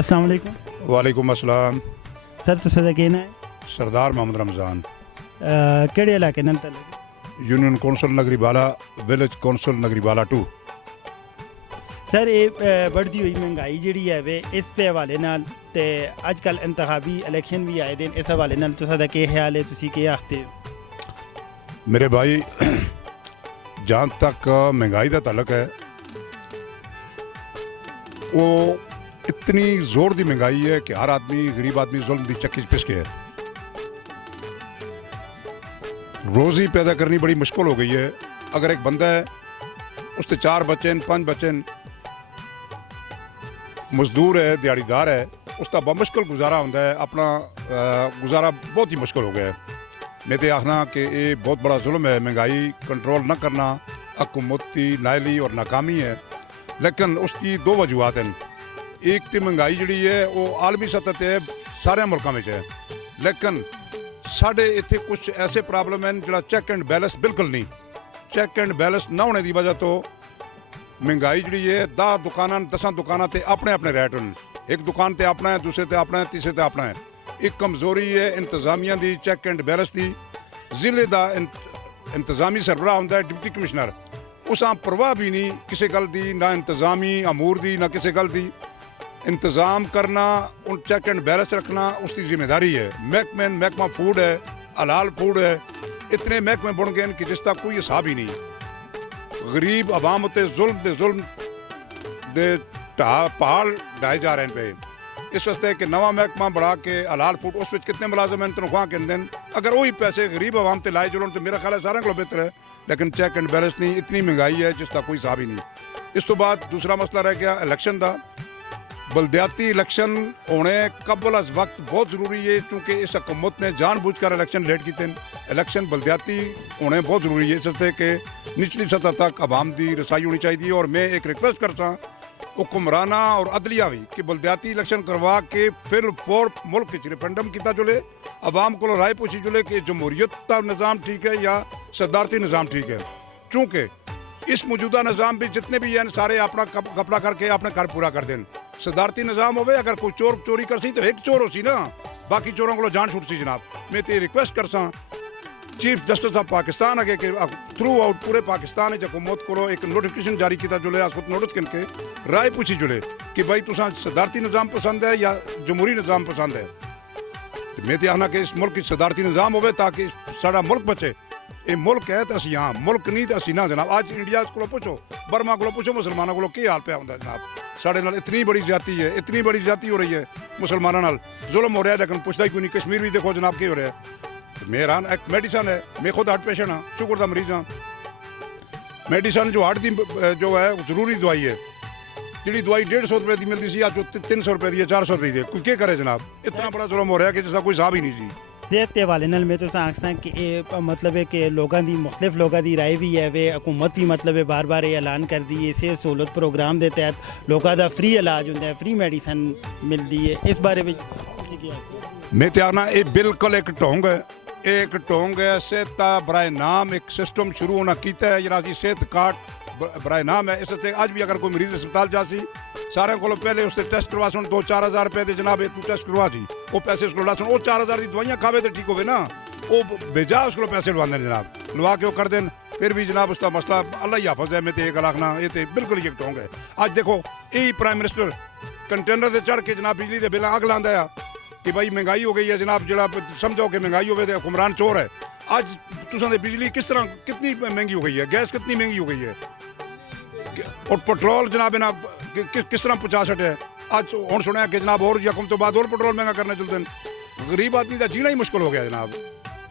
अस्सलाम वालेकुम वालेकुम अस्सलाम। सर तुसा दा केह् नाम है सरदार मोहम्मद रमज़ान, केह्ड़े इलाके नाल तल्लुक यूनियन कौंसल नगरी बाला, विलेज कौंसल नगरी बाला 2। सर ये बढ़ती हुई महंगाई जिहड़ी है वे इस दे हवाले नाल ते अजकल इंतखाबी इलेक्शन भी आए दे न, इस हवाले नाल तुसा दा केह् ख्याल है, तुसी केह् आखदे हो? मेरे भाई जहाँ तक महंगाई का तलक है, वो इतनी जोर की महंगाई है कि हर आदमी, गरीब आदमी जुल्म की चक्की च पिस गया है। रोज़ी पैदा करनी बड़ी मुश्किल हो गई है। अगर एक बंदा है, उसके 4 बच्चे 5 बच्चे, मजदूर है, दिहाड़ीदार है, उसका बहुत मुश्किल गुजारा होता है। अपना गुजारा बहुत ही मुश्किल हो गया है। मैं तो आखना कि ये बहुत बड़ा जुल्म है। महंगाई कंट्रोल न करना हुकूमत की नायली और नाकामी है। लेकिन उसकी 2 वजूहत हैं। एक तो महंगाई जी है वो आलमी सतह पर है, सारे मुल्कों में है, लेकिन साढ़े इतने कुछ ऐसे प्रॉब्लम हैं जो चैक एंड बैलेंस बिल्कुल नहीं। चैक एंड बैलेंस न होने की वजह तो महंगाई जी है 10 दुकान 10 दुकानों पर अपने अपने रेट हैं। एक दुकान पर अपना है, दूसरे पर अपना है, तीसरे पर अपना है। एक कमजोरी है इंतजामिया की, चैक एंड बैलेंस की। जिले का इंतजामी सरबराह होंदा है डिप्टी कमिश्नर, उस परवाह भी नहीं किसी गल की, ना इंतजामी अमूर की, ना किसी गल की। इंतज़ाम करना, उन चेक एंड बैलेंस रखना उसकी जिम्मेदारी है। महकमा फूड है, हलाल फूड है, इतने महकमे बन गए कि जिसका कोई हिसाब ही नहीं। गरीब आवाम उत्ते जुल्म दे पहाड़ ढाए जा रहे हैं पे। इस वास्ते कि नवा महकमा बढ़ा के हलाल फूड, उस कितने मुलाजम हैं, तनख्वाह कहते हैं। अगर वही पैसे गरीब आवाम से लाए जुलन तो मेरा ख्याल है सारे को बेहतर है। लेकिन चेक एंड बैलेंस नहीं, इतनी महंगाई है जिसका कोई हिसाब ही नहीं। इस तो बाद दूसरा मसला रह गया इलेक्शन का। बलदियाती इलेक्शन होने कबल अज वक्त बहुत ज़रूरी है, क्योंकि इस हुकूमत ने जानबूझकर इलेक्शन लेट किए। इलेक्शन बलदियाती होने बहुत ज़रूरी है, इससे कि निचली सतह तक आवाम की रसाई होनी चाहिए। और मैं एक रिक्वेस्ट करता हुक्मराना और अदलिया भी कि बलदियाती इलेक्शन करवा के फिर फोर मुल्क रेफरेंडम किया जुले, आवाम को राय पूछी जुले कि जमहूरियत का निज़ाम ठीक है या सदारती निज़ाम ठीक है। चूँकि इस मौजूदा निज़ाम भी जितने भी हैं सारे अपना कपड़ा करके अपने घर पूरा कर दें। सदारती निज़ाम हो, अगर कोई चोर चोरी कर सी तो एक चोर हो सी ना, बाकी चोरों को जान छूट सी। जनाब मैं तो रिक्वेस्ट कर सा चीफ जस्टिस ऑफ पाकिस्तान अगे कि थ्रू आउट पूरे पाकिस्तान हुकूमत को एक नोटिफिकेशन जारी किया जुले, नोटिस करके राय पूछी जुले कि भाई तुसा सदारती निज़ाम पसंद है या जमहूरी निज़ाम पसंद है। तो मैं तो आखना कि इस मुल्क सदारती निज़ाम हो ताकि साड़ा मुल्क बचे। ये मुल्क है तो असी हाँ, मुल्क नहीं तो असी ना। जनाब अज इंडिया को पूछो, बर्मा को पूछो, मुसलमानों को क्या हाल पे होंगे जनाब। साढ़े नाल इतनी बड़ी ज्यादती है, इतनी बड़ी ज्यादती हो रही है, मुसलमानों नाल जुल्म हो रहा है, लेकिन पुछता ही कोई नहीं। कश्मीर भी देखो जनाब क्या हो रहा है। मेरा एक मेडिसन है, मैं खुद हार्ट पेशेंट हाँ, शुगर का मरीज हाँ। मेडिसन जो हार्ट की जो है जरूरी दवाई है, जी दवाई 150 रुपए की मिलती सी, अज 300 रुपए की, 400 रुपए की। कोई क्या करे जनाब। इतना बड़ा जुल्म हो रहा है कि जिसका कोई हिसाब ही नहीं जी। सेहत के हवाले नाल मैं तो आखना कि मतलब है कि लोगों की मुख्तलिफ लोगों की राय भी है वे, हुकूमत भी मतलब है बार बार ये ऐलान कर दी है सेहत सहूलत प्रोग्राम के तहत लोगों का फ्री इलाज होता है, फ्री मेडिसन मिलती है। इस बारे में मैं तो आना ये बिल्कुल एक ढोंग है, एक ढोंग है। सेहत का बराए नाम एक सिस्टम शुरू होना किया है, जरा सेहत कार्ड बराए नाम है। इससे अज भी अगर कोई मरीज अस्पताल जासी, सारे को पहले उससे टेस्ट करवा सुन 2-4 हज़ार रुपए के जनाब तू टेस्ट करवा सी, वो पैसे उसको ला सुन, वो 4 हज़ार की दवाइयाँ खावे तो ठीक हो ना, वो बेजा उसको पैसे लवा दें जनाब, लवा के वो कर दें। फिर भी जनाब उसका मसला अल्लाह ही हाफज है। मैं तो ये गल आखना ये तो बिल्कुल ही एक ढोंग है। अज देखो यही प्राइम मिनिस्टर कंटेनर से चढ़ के जनाब बिजली के बिल अग लांदा है कि भाई महंगाई हो गई है जनाब। जरा समझो कि महंगाई हो तो हुक्मरान चोर है। अज तुसां बिजली किस तरह कितनी महंगी हो गई है, गैस कितनी महंगी हो गई है, और पेट्रोल जनाब ना किस तरह पहुँचा छड़े। अज हूँ सुनिया कि जनाब और यकम तो बाद और पेट्रोल महंगा करने चलते हैं। गरीब आदमी का जीना ही मुश्किल हो गया जनाब।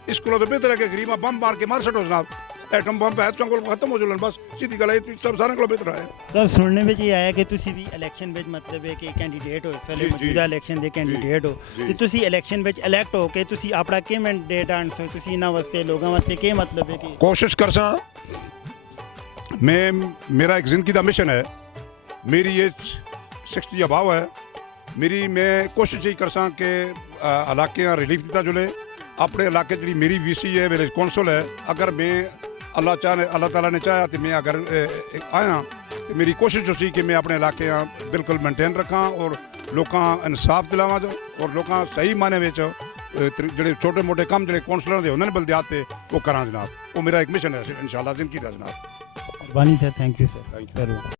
इसको तो बेहतर है कि गरीब बम मार के मार छो जनाब। एटम बम है तो खत्म हो जाए, बस सीधी गल है, सब सारे को बेहतर है। सर सुनने में ये आया कि तुसी भी इलेक्शन में मतलब है कि कैंडीडेट हो, इस वेले मौजूदा इलेक्शन के कैंडीडेट हो, तो तुसी इलेक्शन में इलैक्ट हो के तुसी अपना के मैंडेट आंसो, तुसी इन्हां वास्ते लोगों वास्ते के मतलब है कि कोशिश कर सा। मैं मेरा एक जिंदगी का मिशन है, मेरी एज 60 अबाव है। मैं कोशिश यही कर सा कि इलाके रिलीफ दिता जुले। अपने इलाके जी मेरी VC है, विलेज कौंसल है, अगर मैं अल्लाह ताला ने चाहा तो मैं अगर आया तो मेरी कोशिश होती कि मैं अपने इलाके बिल्कुल मेनटेन रखा और ਲੋਕਾਂ ਇਨਸਾਫ ਦਿਲਾਵਾਂ ਔਰ ਲੋਕਾਂ ਸਹੀ ਮਾਨੇ ਵਿੱਚ ਜਿਹੜੇ ਛੋਟੇ ਮੋਟੇ ਕੰਮ ਜਿਹੜੇ ਕੌਂਸਲਰਾਂ ਦੇ ਹੁੰਦੇ ਨੇ ਬਲਦਿਆਤ ਤੇ ਉਹ ਕਰਾਂ ਜਨਾਬ। ਉਹ ਮੇਰਾ ਇੱਕ ਮਿਸ਼ਨ ਹੈ ਇਨਸ਼ਾਅੱਲਾ ਜ਼ਿੰਦਗੀ ਦਾ ਜਨਾਬ। ਬਾਨੀ sir, thank you sir. Thank you. ਜ਼ਰੂਰ।